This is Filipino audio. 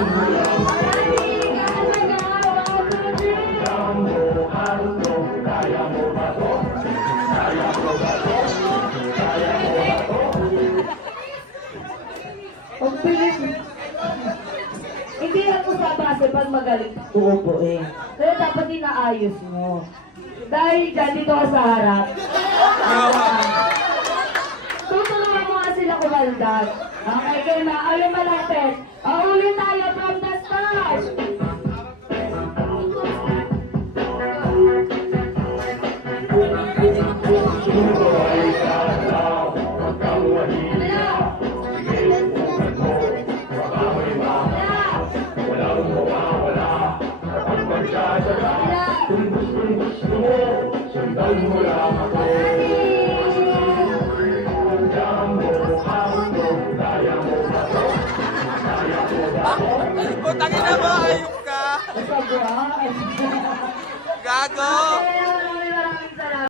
Ang bilis. Hindi lang po sa base pag magaling. Oo po eh. Pero dapat inaayos mo. Dahil dyan dito ka sa harap. Tutulungan mo nga sila kumaldag. Okay, kayo na. Ayun malapit. Ulit tayo from the start. Sundan mo lang ako. Hanggang mo ako, kaya mo ba to? Kaya mo ba to? Putangin na mo, ayok ka! Basta buhay. Gago!